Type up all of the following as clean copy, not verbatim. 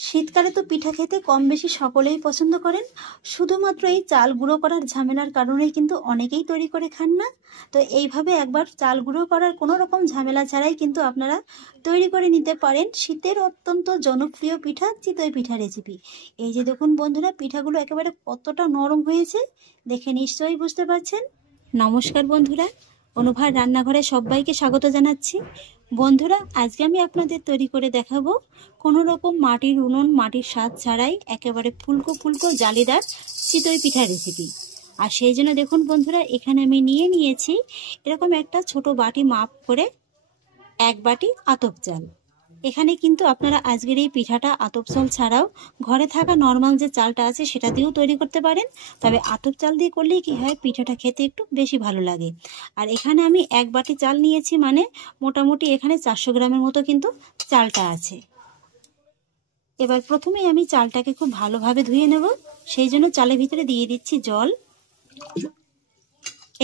শীতকালে তো পিঠা খেতে কম বেশি সকলেই পছন্দ করেন। শুধুমাত্র এই চাল গুঁড়ো করার ঝামেলার কারণেই কিন্তু অনেকেই তৈরি করে খান না। তো এইভাবে একবার চাল গুঁড়ো করার কোনো রকম ঝামেলা ছাড়াই কিন্তু আপনারা তৈরি করে নিতে পারেন শীতের অত্যন্ত জনপ্রিয় পিঠা চিতই পিঠা রেসিপি। এই যে দেখুন বন্ধুরা, পিঠাগুলো একেবারে কতটা নরম হয়েছে দেখে নিশ্চয়ই বুঝতে পারছেন। নমস্কার বন্ধুরা, অনুভার রান্নাঘরে সবাইকে স্বাগত জানাচ্ছি। বন্ধুরা, আজকে আমি আপনাদের তৈরি করে দেখাবো কোনো রকম মাটির উনুন মাটির স্বাদ ছাড়াই একেবারে ফুলকো ফুলকো জালিদার চিতই পিঠা রেসিপি। আর সেই জন্য দেখুন বন্ধুরা, এখানে আমি নিয়েছি এরকম একটা ছোট বাটি মাপ করে 1 বাটি আতপ চাল। এখানে কিন্তু আপনারা আজকের এই পিঠাটা আতপ চাল ছাড়াও ঘরে থাকা নর্মাল যে চালটা আছে সেটা দিয়েও তৈরি করতে পারেন। তবে আতপ চাল দিয়ে করলেই কি হয়, পিঠাটা খেতে একটু বেশি ভালো লাগে। আর এখানে আমি 1 বাটি চাল নিয়েছি, মানে মোটামুটি এখানে 400 গ্রামের মতো কিন্তু চালটা আছে। এবার প্রথমেই আমি চালটাকে খুব ভালোভাবে ধুয়ে নেব। সেই জন্য চালের ভিতরে দিয়ে দিচ্ছি জল।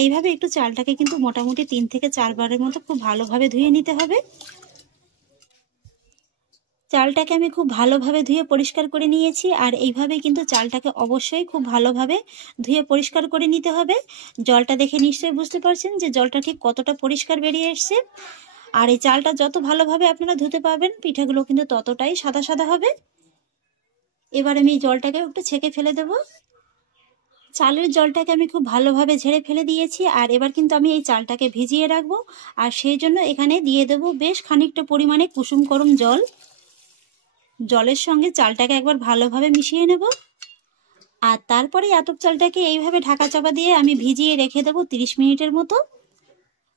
এইভাবে একটু চালটাকে কিন্তু মোটামুটি 3 থেকে 4 বারের মতো খুব ভালোভাবে ধুয়ে নিতে হবে। চালটাকে আমি খুব ভালোভাবে ধুয়ে পরিষ্কার করে নিয়েছি। আর এইভাবে কিন্তু চালটাকে অবশ্যই খুব ভালোভাবে ধুয়ে পরিষ্কার করে নিতে হবে। জলটা দেখে নিশ্চয়ই বুঝতে পারছেন যে জলটা ঠিক কতটা পরিষ্কার বেরিয়ে এসছে। আর এই চালটা যত ভালোভাবে আপনারা ধুতে পারবেন, পিঠাগুলো কিন্তু ততটাই সাদা সাদা হবে। এবার আমি জলটাকে একটু ছেঁকে ফেলে দেব। চালের জলটাকে আমি খুব ভালোভাবে ঝেড়ে ফেলে দিয়েছি। আর এবার কিন্তু আমি এই চালটাকে ভিজিয়ে রাখবো। আর সেই জন্য এখানে দিয়ে দেব বেশ খানিকটা পরিমাণে কুসুম গরম জল। জলের সঙ্গে চালটাকে একবার ভালোভাবে মিশিয়ে নেব। আর তারপরে আতপ চালটাকে এইভাবে ঢাকা চাপা দিয়ে আমি ভিজিয়ে রেখে দেবো 30 মিনিটের মতো।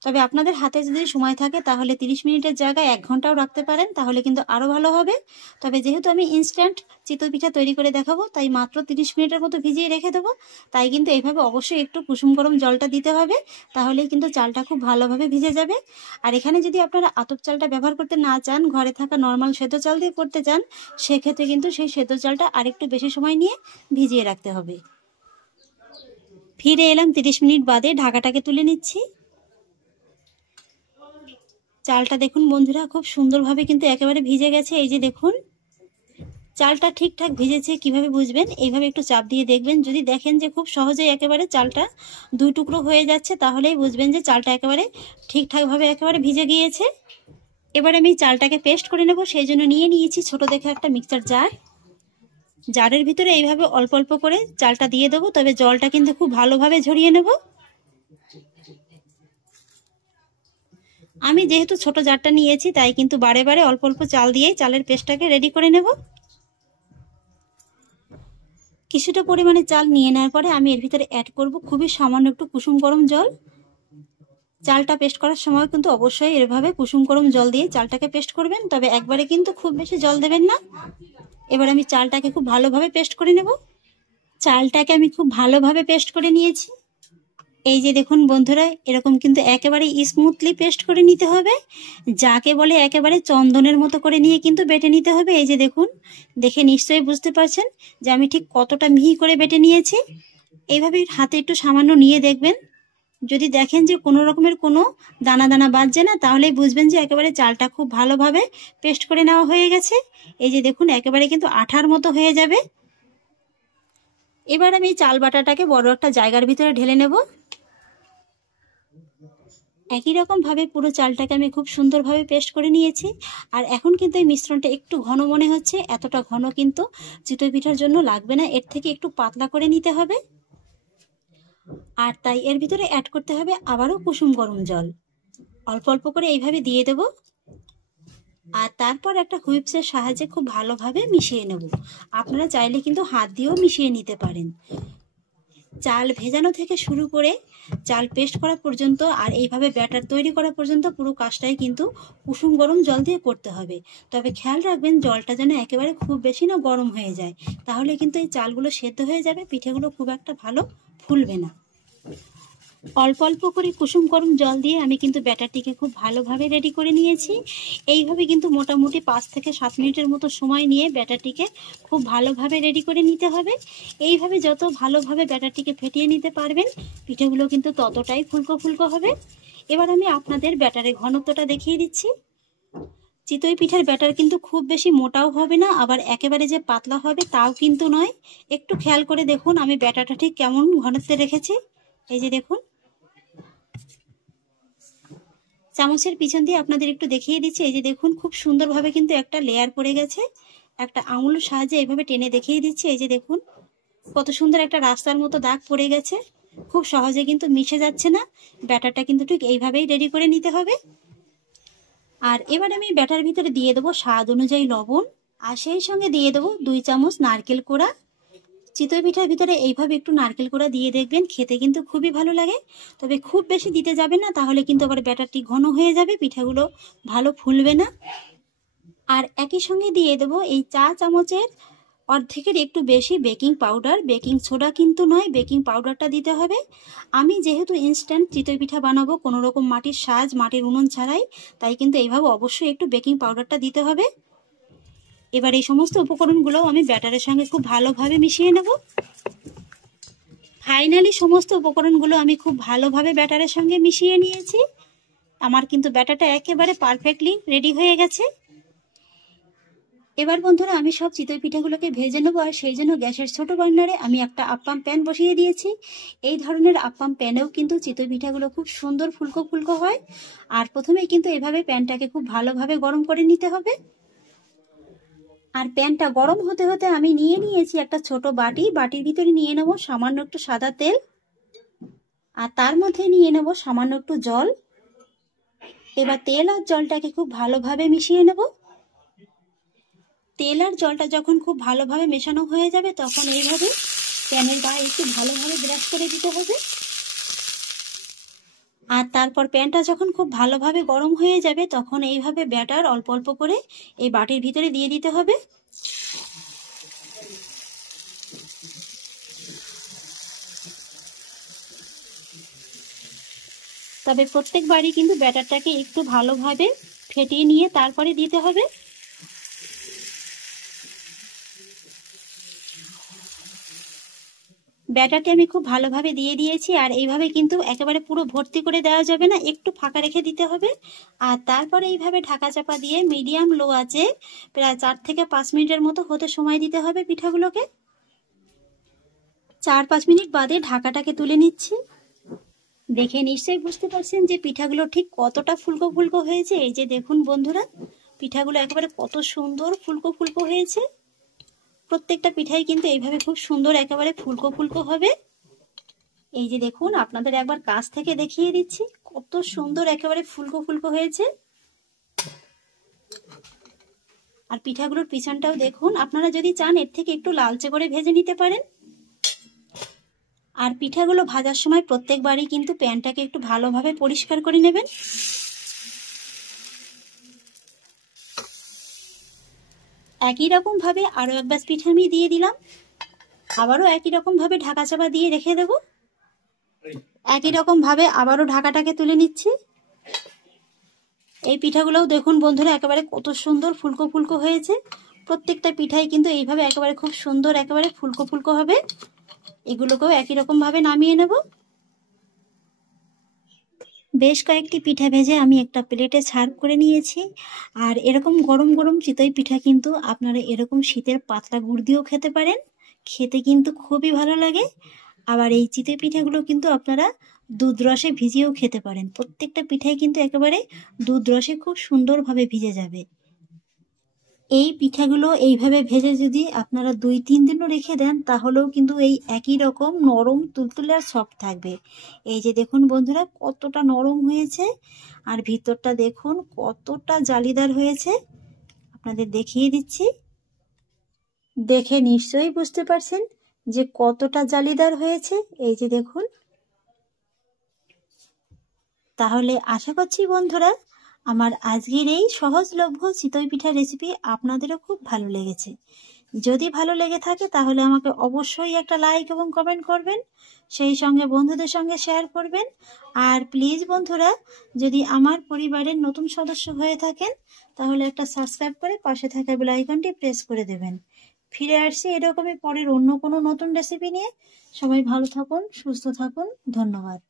তবে আপনাদের হাতে যদি সময় থাকে তাহলে 30 মিনিটের জায়গায় 1 ঘন্টাও রাখতে পারেন, তাহলে কিন্তু আরও ভালো হবে। তবে যেহেতু আমি ইনস্ট্যান্ট চিতই পিঠা তৈরি করে দেখাবো, তাই মাত্র 30 মিনিটের মতো ভিজিয়ে রেখে দেবো। তাই কিন্তু এইভাবে অবশ্যই একটু কুসুম গরম জলটা দিতে হবে, তাহলেই কিন্তু চালটা খুব ভালোভাবে ভিজে যাবে। আর এখানে যদি আপনারা আতপ চালটা ব্যবহার করতে না চান, ঘরে থাকা নর্মাল সেদ্ধ চাল দিয়ে করতে চান, সেক্ষেত্রে কিন্তু সেই সেদ্ধ চালটা আরেকটু বেশি সময় নিয়ে ভিজিয়ে রাখতে হবে। ফিরে এলাম 30 মিনিট বাদে, ঢাকাটাকে তুলে নিচ্ছি। চালটা দেখুন বন্ধুরা, খুব সুন্দরভাবে কিন্তু একেবারে ভিজে গেছে। এই যে দেখুন, চালটা ঠিকঠাক ভিজেছে কিভাবে বুঝবেন? এইভাবে একটু চাপ দিয়ে দেখবেন। যদি দেখেন যে খুব সহজেই একেবারে চালটা 2 টুকরো হয়ে যাচ্ছে, তাহলেই বুঝবেন যে চালটা একেবারে ঠিকঠাকভাবে একেবারে ভিজে গিয়েছে। এবার আমি চালটাকে পেস্ট করে নেব। সেই জন্য নিয়েছি ছোট দেখে একটা মিক্সচার জার। জারের ভিতরে এইভাবে অল্প অল্প করে চালটা দিয়ে দেবো। তবে জলটা কিন্তু খুব ভালোভাবে ঝরিয়ে নেব। আমি যেহেতু ছোট জারটা নিয়েছি, তাই কিন্তু বারে বারে অল্প অল্প চাল দিয়ে চালের পেস্টটাকে রেডি করে নেব। কিছুটা পরিমাণে চাল নিয়ে নেওয়ার পরে আমি এর ভিতরে অ্যাড করব খুবই সামান্য একটু কুসুম গরম জল। চালটা পেস্ট করার সময় কিন্তু অবশ্যই এভাবে কুসুম গরম জল দিয়ে চালটাকে পেস্ট করবেন। তবে একবারে কিন্তু খুব বেশি জল দেবেন না। এবার আমি চালটাকে খুব ভালোভাবে পেস্ট করে নেব। চালটাকে আমি খুব ভালোভাবে পেস্ট করে নিয়েছি। এই যে দেখুন বন্ধুরা, এরকম কিন্তু একেবারে স্মুথলি পেস্ট করে নিতে হবে, যাকে বলে একেবারে চন্দনের মতো করে নিয়ে কিন্তু বেটে নিতে হবে। এই যে দেখুন, দেখে নিশ্চয়ই বুঝতে পারছেন যে আমি ঠিক কতটা মিহি করে বেটে নিয়েছি। এইভাবে হাতে একটু সামান্য নিয়ে দেখবেন। যদি দেখেন যে কোনো রকমের কোনো দানা দানা বাজছে না, তাহলেই বুঝবেন যে একেবারে চালটা খুব ভালোভাবে পেস্ট করে নেওয়া হয়ে গেছে। এই যে দেখুন, একেবারে কিন্তু আঠার মতো হয়ে যাবে। এবার আমি চাল বাটাটাকে বড় একটা জায়গার ভিতরে ঢেলে নেব। একই রকম ভাবে পুরো চালটাকে আমি খুব সুন্দরভাবে পেস্ট করে নিয়েছি। আর এখন কিন্তু এই মিশ্রণটা একটু ঘন মনে হচ্ছে। এতটা ঘন কিন্তু চিতই পিঠার জন্য লাগবে না, এর থেকে একটু পাতলা করে নিতে হবে। আর তাই এর ভিতরে অ্যাড করতে হবে আবারও কুসুম গরম জল। অল্প অল্প করে এইভাবে দিয়ে দেব। আর তারপর একটা হুইপসের সাহায্যে খুব ভালোভাবে মিশিয়ে নেব। আপনারা চাইলে কিন্তু হাত দিয়েও মিশিয়ে নিতে পারেন। চাল ভেজানো থেকে শুরু করে চাল পেস্ট করা পর্যন্ত আর এইভাবে ব্যাটার তৈরি করা পর্যন্ত পুরো কাজটাই কিন্তু কুসুম গরম জল দিয়ে করতে হবে। তবে খেয়াল রাখবেন জলটা যেন একেবারে খুব বেশি না গরম হয়ে যায়, তাহলে কিন্তু এই চালগুলো সেদ্ধ হয়ে যাবে, পিঠেগুলো খুব একটা ভালো ফুলবে না। অল্প অল্প করে কুসুম গরম জল দিয়ে আমি কিন্তু ব্যাটারটিকে খুব ভালোভাবে রেডি করে নিয়েছি। এইভাবে কিন্তু মোটামুটি 5 থেকে 7 মিনিটের মতো সময় নিয়ে ব্যাটারটিকে খুব ভালোভাবে রেডি করে নিতে হবে। এইভাবে যত ভালোভাবে ব্যাটারটিকে ফেটিয়ে নিতে পারবেন, পিঠেগুলো কিন্তু ততটাই ফুলকো ফুলকো হবে। এবার আমি আপনাদের ব্যাটারের ঘনত্বটা দেখিয়ে দিচ্ছি। চিতই পিঠার ব্যাটার কিন্তু খুব বেশি মোটাও হবে না, আবার একেবারে যে পাতলা হবে তাও কিন্তু নয়। একটু খেয়াল করে দেখুন আমি ব্যাটারটা ঠিক কেমন ঘনত্বে রেখেছি। এই যে দেখুন, চামচের পিছন দিয়ে আপনাদের একটু দেখিয়ে দিচ্ছি। এই যে দেখুন, খুব সুন্দরভাবে কিন্তু একটা লেয়ার পড়ে গেছে। একটা আঙুলের সাহায্যে এইভাবে টেনে দেখিয়ে দিচ্ছি। এই যে দেখুন, কত সুন্দর একটা রাস্তার মতো দাগ পড়ে গেছে। খুব সহজে কিন্তু মিশে যাচ্ছে না। ব্যাটারটা কিন্তু ঠিক এইভাবেই রেডি করে নিতে হবে। আর এবার আমি ব্যাটার ভিতরে দিয়ে দেবো স্বাদ অনুযায়ী লবণ, আর সেই সঙ্গে দিয়ে দেবো 2 চামচ নারকেল কোড়া। চিতই পিঠার ভিতরে এইভাবে একটু নারকেল কোড়া দিয়ে দেখবেন, খেতে কিন্তু খুবই ভালো লাগে। তবে খুব বেশি দিতে যাবেন না, তাহলে কিন্তু আবার ব্যাটারটি ঘন হয়ে যাবে, পিঠাগুলো ভালো ফুলবে না। আর একই সঙ্গে দিয়ে দেবো এই 4 চামচের অর্ধেকের একটু বেশি বেকিং পাউডার। বেকিং সোডা কিন্তু নয়, বেকিং পাউডারটা দিতে হবে। আমি যেহেতু ইনস্ট্যান্ট চিতই পিঠা বানাবো, কোনো রকম মাটির সাজ, মাটির উনুন ছাড়াই, তাই কিন্তু এইভাবে অবশ্যই একটু বেকিং পাউডারটা দিতে হবে। এবার এই সমস্ত উপকরণগুলো আমি ব্যাটারের সঙ্গে খুব ভালোভাবে মিশিয়ে নেব। ফাইনালি সমস্ত উপকরণগুলো আমি খুব ভালোভাবে ব্যাটারের সঙ্গে মিশিয়ে নিয়েছি। আমার কিন্তু ব্যাটারটা একেবারে পারফেক্টলি রেডি হয়ে গেছে। এবার বন্ধুরা আমি সব চিতই পিঠাগুলোকে ভেজে নেবো, আর সেই জন্য গ্যাসের ছোট বার্নারে আমি একটা আপ্পাম প্যান বসিয়ে দিয়েছি। এই ধরনের আপ্পাম প্যানেও কিন্তু চিতই পিঠাগুলো খুব সুন্দর ফুলকো ফুলকো হয়। আর প্রথমেই কিন্তু এভাবে প্যানটাকে খুব ভালোভাবে গরম করে নিতে হবে। আর প্যানটা গরম হতে হতে আমি নিয়ে নিয়েছি একটা ছোট বাটি। বাটির ভিতরে নিয়ে নেবো সামান্য একটু সাদা তেল, আর তার মধ্যে নিয়ে নেবো সামান্য একটু জল। এবার তেল আর জলটাকে খুব ভালোভাবে মিশিয়ে নেব। তেল আর জলটা যখন খুব ভালোভাবে মেশানো হয়ে যাবে, তখন এইভাবে প্যানের গায়ে একটু ভালোভাবে ব্রাশ করে দিতে হবে। আর তারপর প্যানটা যখন খুব ভালোভাবে গরম হয়ে যাবে, তখন এইভাবে ব্যাটার অল্প অল্প করে এই বাটির ভিতরে দিয়ে দিতে হবে। তবে প্রত্যেকবারই কিন্তু ব্যাটারটাকে একটু ভালোভাবে ফেটিয়ে নিয়ে তারপরে দিতে হবে। ব্যাটারটি আমি খুব ভালোভাবে দিয়ে দিয়েছি। আর এইভাবে কিন্তু একেবারে পুরো ভর্তি করে দেওয়া যাবে না, একটু ফাঁকা রেখে দিতে হবে। আর তারপরে এইভাবে ঢাকা চাপা দিয়ে মিডিয়াম লো আঁচে প্রায় 4 থেকে 5 মিনিটের মতো হতে সময় দিতে হবে পিঠাগুলোকে। 4-5 মিনিট বাদে ঢাকাটাকে তুলে নিচ্ছি। দেখে নিশ্চয়ই বুঝতে পারছেন যে পিঠাগুলো ঠিক কতটা ফুলকো ফুলকো হয়েছে। এই যে দেখুন বন্ধুরা, পিঠাগুলো একেবারে কত সুন্দর ফুলকো ফুলকো হয়েছে। প্রত্যেকটা পিঠাই কিন্তু এইভাবে খুব সুন্দর একেবারে ফুলকো ফুলকো হবে। এই যে দেখুন, আপনাদের একবার কাছ থেকে দেখিয়ে দিচ্ছি কত সুন্দর একেবারে ফুলকো ফুলকো হয়েছে। আর পিঠাগুলোর পিছনটাও দেখুন, আপনারা যদি চান এর থেকে একটু লালচে করে ভেজে নিতে পারেন। আর পিঠাগুলো ভাজার সময় প্রত্যেকবারই কিন্তু প্যানটাকে একটু ভালোভাবে পরিষ্কার করে নেবেন। একই রকম ভাবে আরো এক ব্যাচ পিঠা আমি দিয়ে দিলাম। আবারও একই রকম ভাবে ঢাকা চাপা দিয়ে রেখে দেব। একই রকম ভাবে আবারও ঢাকাটাকে তুলে নিচ্ছি। এই পিঠাগুলোও দেখুন বন্ধুরা একেবারে কত সুন্দর ফুলকো ফুলকো হয়েছে। প্রত্যেকটা পিঠাই কিন্তু এইভাবে একেবারে খুব সুন্দর একেবারে ফুলকো ফুলকো হবে। এগুলোকেও একই রকম ভাবে নামিয়ে নেব। বেশ কয়েকটি পিঠা ভেজে আমি একটা প্লেটে সার্ভ করে নিয়েছি। আর এরকম গরম গরম চিতই পিঠা কিন্তু আপনারা এরকম শীতের পাতলা গুড় দিয়েও খেতে পারেন, খেতে কিন্তু খুবই ভালো লাগে। আবার এই চিতই পিঠাগুলো কিন্তু আপনারা দুধ রসে ভিজিয়েও খেতে পারেন। প্রত্যেকটা পিঠাই কিন্তু একেবারে দুধ রসে খুব সুন্দরভাবে ভিজে যাবে। এই পিঠাগুলো এইভাবে ভেজে যদি আপনারা 2-3 দিনও রেখে দেন, তাহলেও কিন্তু এই একই রকম নরম তুলতুলে আর সফট থাকবে। এই যে দেখুন বন্ধুরা কতটা নরম হয়েছে, আর ভিতরটা দেখুন কতটা জালিদার হয়েছে। আপনাদের দেখিয়ে দিচ্ছি, দেখে নিশ্চয়ই বুঝতে পারছেন যে কতটা জালিদার হয়েছে। এই যে দেখুন। তাহলে আশা করছি বন্ধুরা আমার আজকের এই সহজলভ্য চিতই পিঠা রেসিপি আপনাদেরও খুব ভালো লেগেছে। যদি ভালো লেগে থাকে তাহলে আমাকে অবশ্যই একটা লাইক এবং কমেন্ট করবেন, সেই সঙ্গে বন্ধুদের সঙ্গে শেয়ার করবেন। আর প্লিজ বন্ধুরা, যদি আমার পরিবারের নতুন সদস্য হয়ে থাকেন তাহলে একটা সাবস্ক্রাইব করে পাশে থাকা বেল আইকনটি প্রেস করে দেবেন। ফিরে আসছি এরকমই পরের অন্য কোনো নতুন রেসিপি নিয়ে। সবাই ভালো থাকুন, সুস্থ থাকুন, ধন্যবাদ।